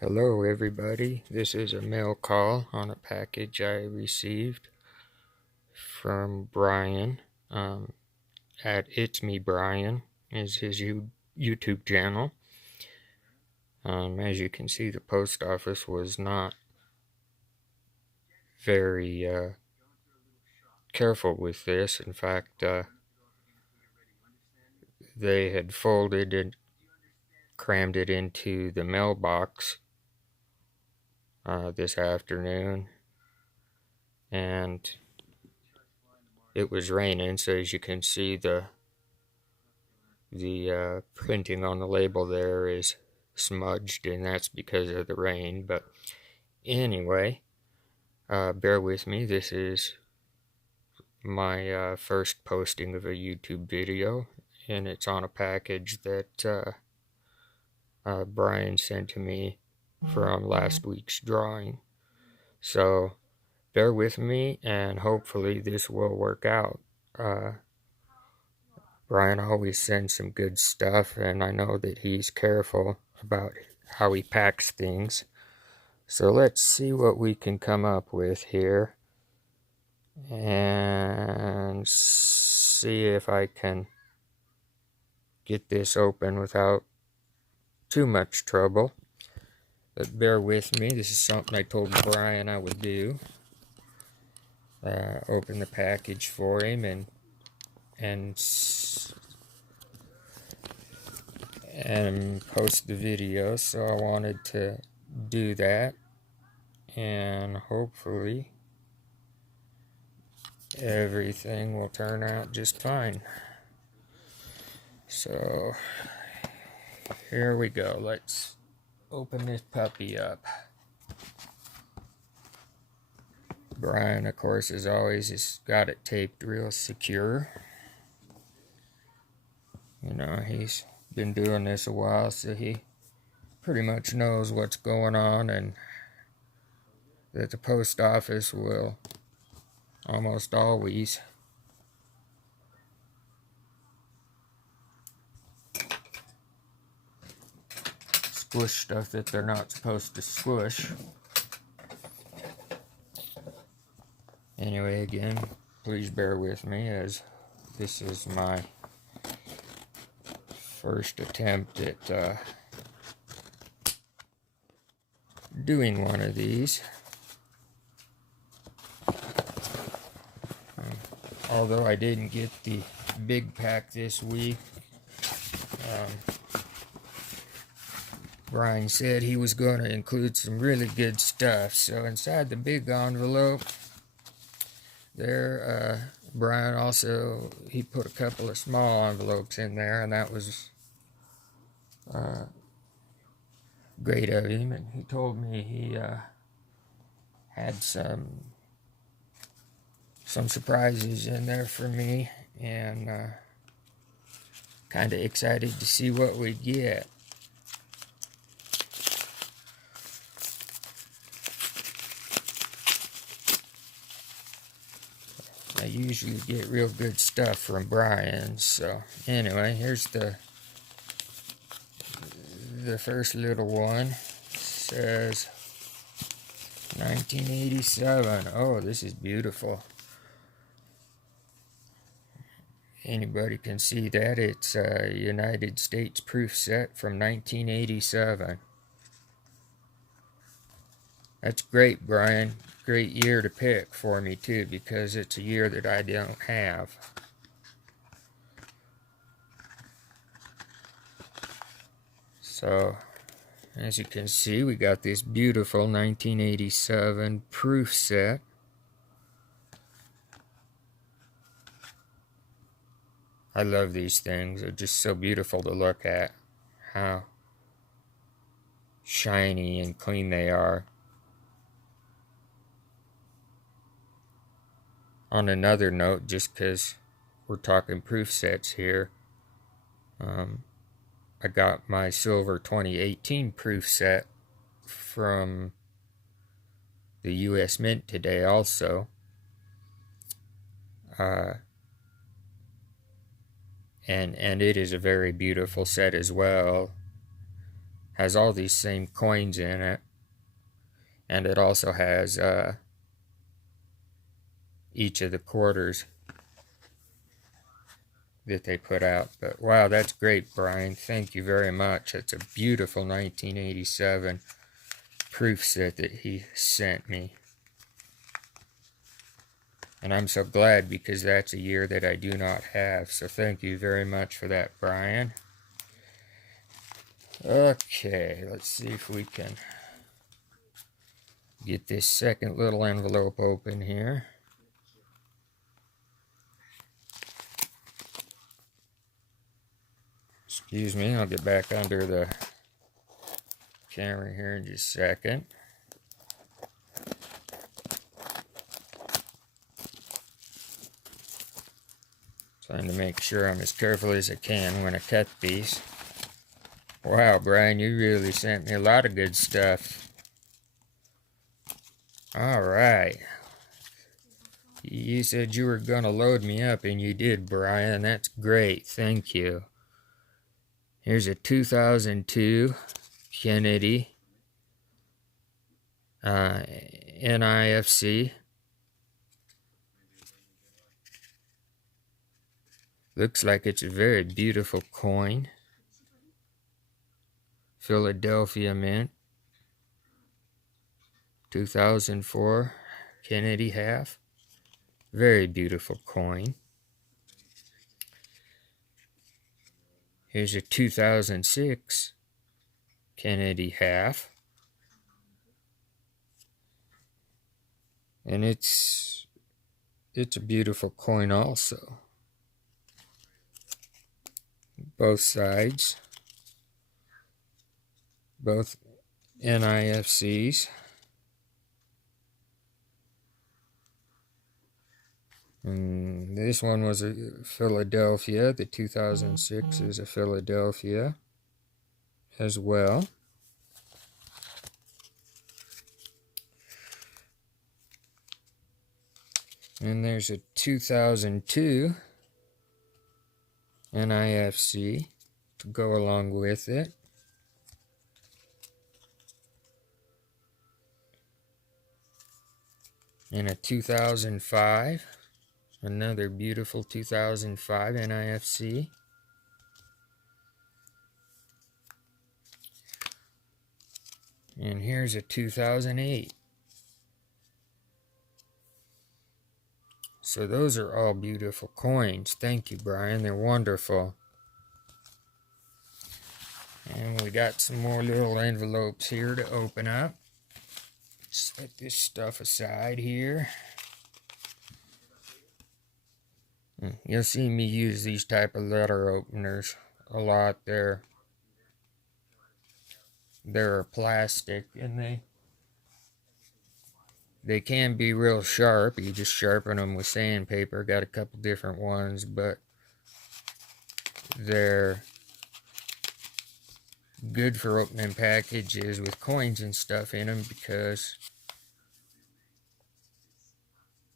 Hello everybody, this is a mail call on a package I received from Brian at ITSMEBRIAN is his YouTube channel. As you can see, the post office was not very careful with this. In fact, they had folded and crammed it into the mailbox this afternoon, and it was raining, so as you can see, the printing on the label there is smudged, and that's because of the rain. But anyway, bear with me. This is my first posting of a YouTube video, and it's on a package that Brian sent to me from last week's drawing. So bear with me, and hopefully this will work out. Brian always sends some good stuff, and I know that he's careful about how he packs things. So let's see what we can come up with here, and see if I can get this open without too much trouble. But bear with me, this is something I told Brian I would do. Open the package for him and post the video, so I wanted to do that, and hopefully everything will turn out just fine. So here we go. Let's open this puppy up. Brian, of course, as always, has got it taped real secure. You know, he's been doing this a while, so he pretty much knows what's going on, and that the post office will almost always squish stuff that they're not supposed to squish. Anyway, again, please bear with me, as this is my first attempt at doing one of these. Although I didn't get the big pack this week, Brian said he was going to include some really good stuff. So inside the big envelope there, Brian also, he put a couple of small envelopes in there, and that was great of him. And he told me he had some surprises in there for me, and kind of excited to see what we get. I usually get real good stuff from Brian. So anyway, here's the first little one. It says 1987. Oh, this is beautiful. Anybody can see that. It's a United States proof set from 1987. That's great, Brian. Great year to pick for me, too, because it's a year that I don't have. So, as you can see, we got this beautiful 1987 proof set. I love these things. They're just so beautiful to look at. How shiny and clean they are. On another note, just because we're talking proof sets here, I got my silver 2018 proof set from the U.S. Mint today also. And it is a very beautiful set as well. has all these same coins in it, and it also has each of the quarters that they put out. But wow, that's great, Brian. Thank you very much. It's a beautiful 1987 proof set that he sent me. And I'm so glad, because that's a year that I do not have. So thank you very much for that, Brian. Okay, let's see if we can get this second little envelope open here. Excuse me, I'll get back under the camera here in just a second. Trying to make sure I'm as careful as I can when I cut these. Wow, Brian, you really sent me a lot of good stuff. Alright. You said you were going to load me up, and you did, Brian. That's great. Thank you. Here's a 2002 Kennedy NIFC. Looks like it's a very beautiful coin. Philadelphia Mint. 2004 Kennedy half. Very beautiful coin. Here's a 2006 Kennedy half. And it's a beautiful coin also. Both sides. Both NIFCs. And this one was a Philadelphia. The 2006 is a Philadelphia as well. And there's a 2002 NIFC to go along with it. And a 2005. Another beautiful 2005 NIFC. And here's a 2008. So those are all beautiful coins. Thank you, Brian. They're wonderful. And we got some more little envelopes here to open up. Set this stuff aside here. You'll see me use these type of letter openers a lot. They're plastic, and they can be real sharp. You just sharpen them with sandpaper. Got a couple different ones, but they're good for opening packages with coins and stuff in them, because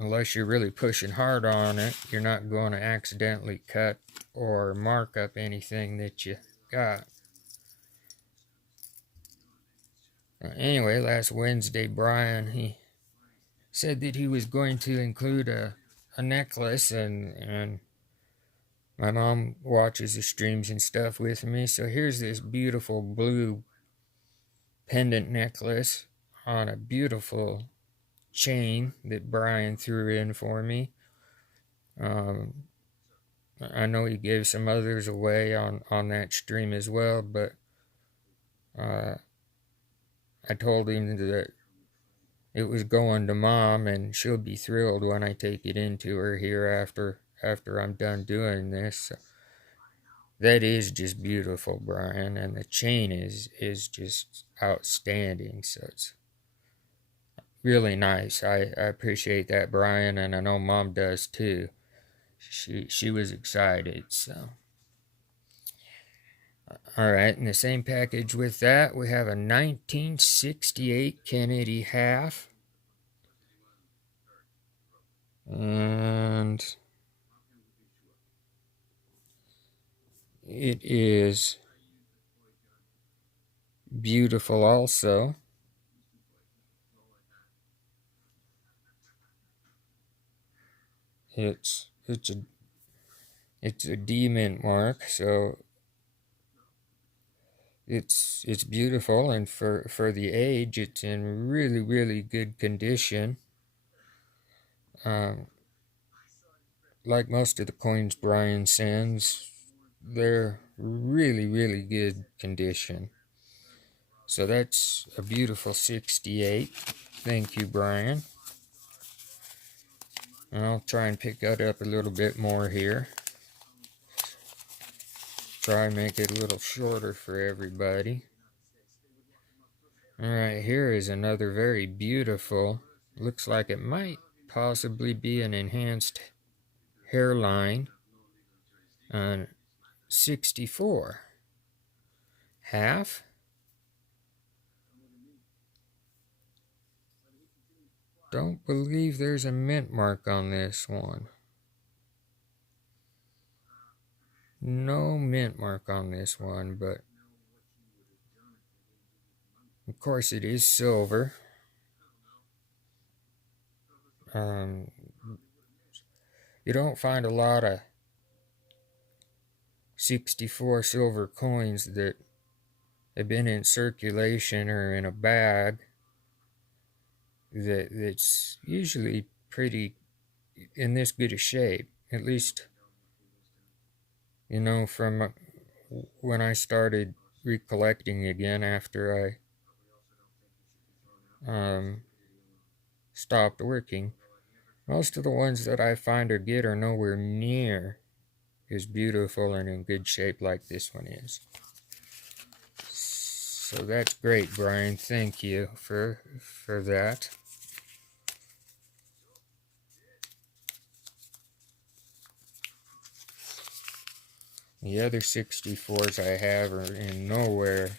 unless you're really pushing hard on it, you're not going to accidentally cut or mark up anything that you got. Anyway, last Wednesday, Brian, he said that he was going to include a necklace, and my mom watches the streams and stuff with me. So here's this beautiful blue pendant necklace on a beautiful chain that Brian threw in for me. I know he gave some others away on that stream as well, but I told him that it was going to Mom, and she'll be thrilled when I take it into her here after I'm done doing this. So that is just beautiful, Brian, and the chain is just outstanding. So it's really nice. I appreciate that, Brian, and I know Mom does too. She was excited. So alright, in the same package with that, we have a 1968 Kennedy half. And it is beautiful also. It's a D mint mark, so it's beautiful, and for the age, it's in really good condition. Like most of the coins Brian sends, they're really good condition. So that's a beautiful 68. Thank you, Brian. And I'll try and pick that up a little bit more here. Try and make it a little shorter for everybody. Alright, here is another very beautiful, looks like it might possibly be an enhanced hairline on 64. Half. Don't believe there's a mint mark on this one. No mint mark on this one, but of course it is silver. You don't find a lot of 64 silver coins that have been in circulation or in a bag that's usually pretty in this good a shape. At least, you know, from when I started recollecting again after I stopped working. Most of the ones that I find or get are nowhere near as beautiful and in good shape like this one is. So that's great, Brian. Thank you for that. The other 64s I have are in nowhere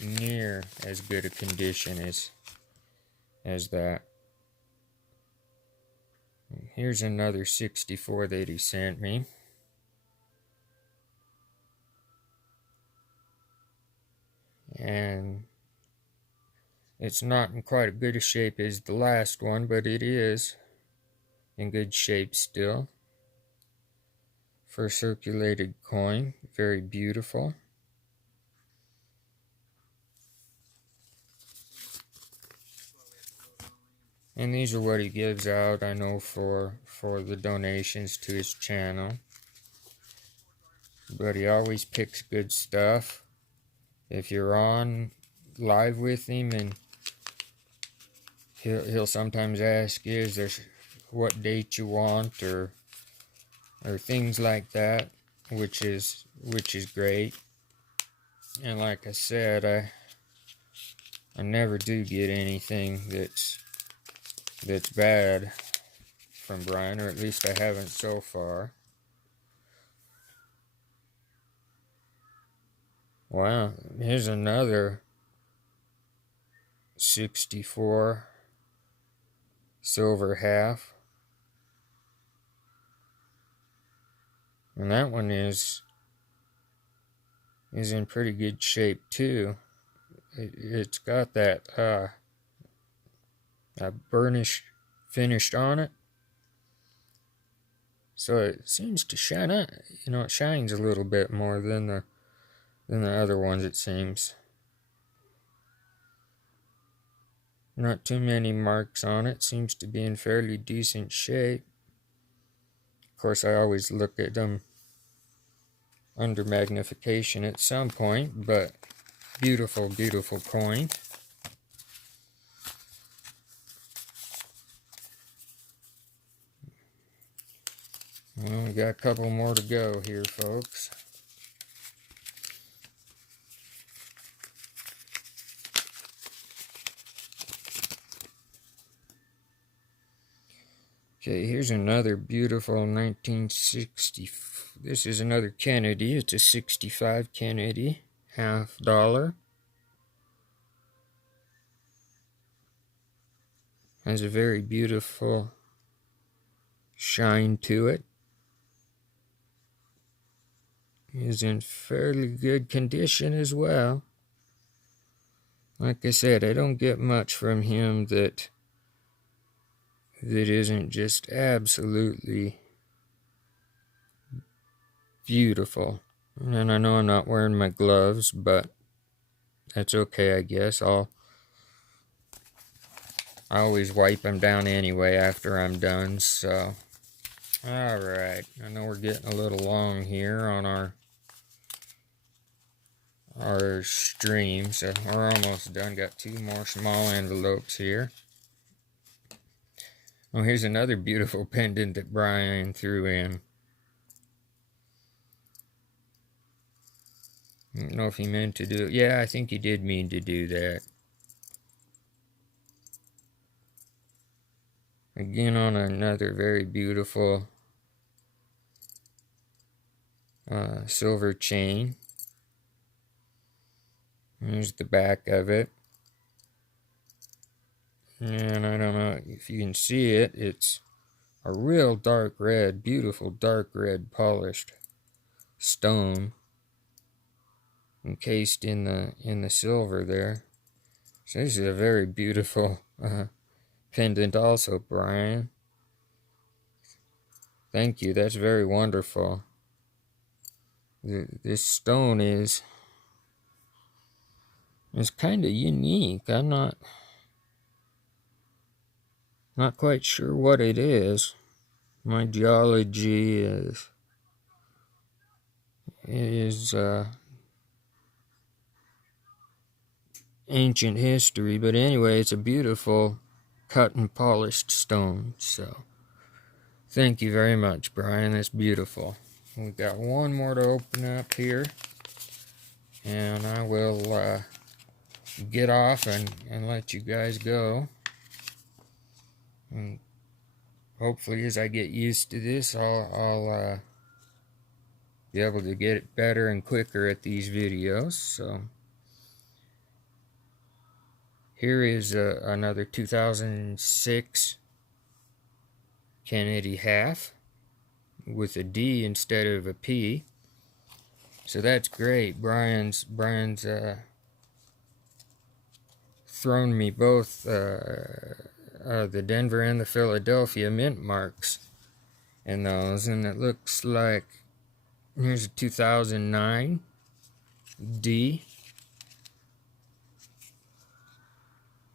near as good a condition as that. Here's another 64 that he sent me. And it's not in quite as good a shape as the last one, but it is in good shape still. For a circulated coin, very beautiful. And these are what he gives out, I know, for the donations to his channel. But he always picks good stuff. If you're on live with him, and he'll sometimes ask you, is there what date you want, or things like that, which is great. And like I said, I never do get anything that's bad from Brian, or at least I haven't so far. Wow, here's another 64 silver half. And that one is in pretty good shape too. It's got that burnish finished on it. So it seems to shine out. You know, it shines a little bit more than the other ones, it seems. Not too many marks on it. Seems to be in fairly decent shape. Of course, I always look at them under magnification at some point, but beautiful coin. Well, we got a couple more to go here, folks. Okay, here's another beautiful 1960. This is another Kennedy. It's a 65 Kennedy, $50. Has a very beautiful shine to it. Is in fairly good condition as well. Like I said, I don't get much from him that isn't just absolutely beautiful. And I know I'm not wearing my gloves, but that's okay, I guess. I always wipe them down anyway after I'm done, so. Alright, I know we're getting a little long here on our stream, so we're almost done. Got 2 more small envelopes here. Oh, here's another beautiful pendant that Brian threw in. I don't know if he meant to do it. Yeah, I think he did mean to do that. Again, on another very beautiful silver chain. Here's the back of it. And I don't know if you can see it. It's a real dark red, beautiful dark red polished stone encased in the silver there. So this is a very beautiful pendant also, Brian. Thank you. That's very wonderful. This stone is kind of unique. I'm not quite sure what it is. My geology is ancient history, but anyway, it's a beautiful cut and polished stone. So thank you very much, Brian. That's beautiful. We've got one more to open up here, and I will get off and let you guys go. And hopefully, as I get used to this, I'll be able to get it better and quicker at these videos. So here is another 2006 Kennedy half with a D instead of a P. So that's great. Brian's thrown me both the Denver and the Philadelphia mint marks in those, and it looks like here's a 2009 D.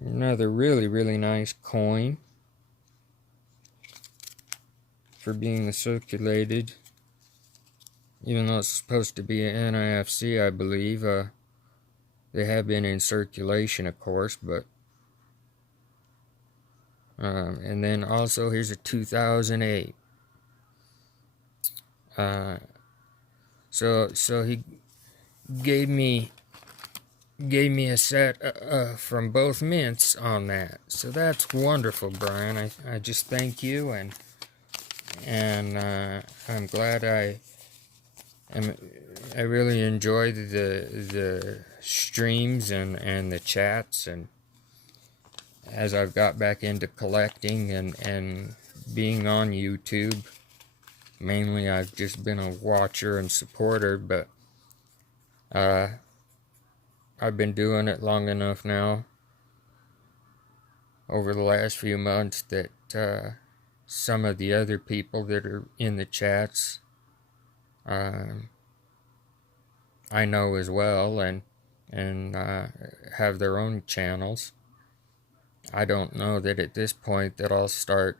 Another really nice coin for being circulated, even though it's supposed to be an NIFC, I believe. They have been in circulation, of course, but and then also here's a 2008. So he gave me a set from both mints on that. So that's wonderful, Brian. I just thank you, and I'm glad I really enjoy the streams and the chats, and as I've got back into collecting and being on YouTube. Mainly I've just been a watcher and supporter, but I've been doing it long enough now over the last few months that some of the other people that are in the chats I know as well, and have their own channels. I don't know that at this point that I'll start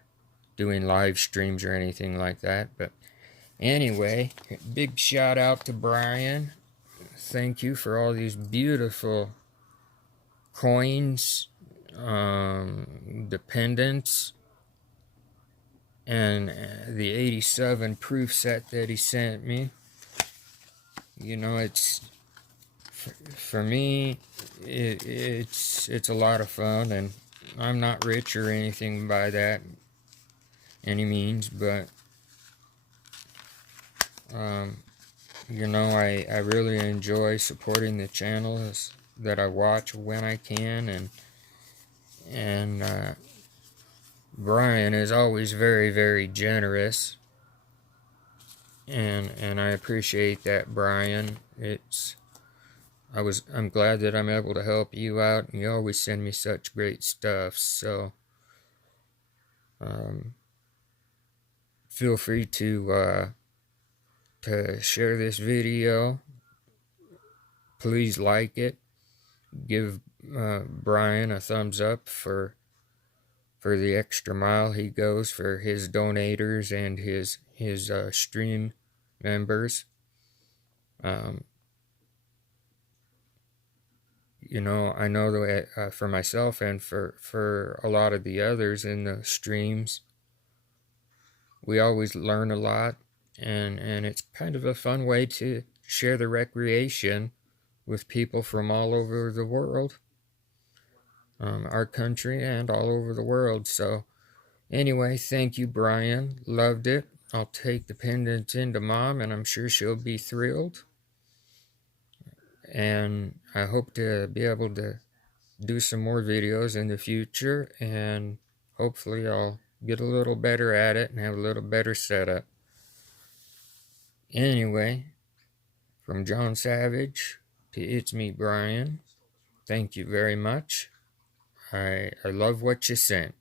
doing live streams or anything like that, but anyway, big shout out to Brian. Thank you for all these beautiful coins, the pendants, and the 87 proof set that he sent me. You know, it's for me, it's a lot of fun, and I'm not rich or anything by that any means, but you know, I really enjoy supporting the channels that I watch when I can, and Brian is always very generous, and I appreciate that, Brian. It's I'm glad that I'm able to help you out, and you always send me such great stuff. So feel free to share this video. Please like it. Give Brian a thumbs up for the extra mile he goes for his donators and his stream members. You know, I know that for myself and for a lot of the others in the streams, we always learn a lot, and it's kind of a fun way to share the recreation with people from all over the world, our country and all over the world. So anyway, thank you, Brian. Loved it. I'll take the pendant into Mom, and I'm sure she'll be thrilled. And I hope to be able to do some more videos in the future, and hopefully I'll get a little better at it and have a little better setup. Anyway, from John Savage to It's Me, Brian, thank you very much. I love what you sent.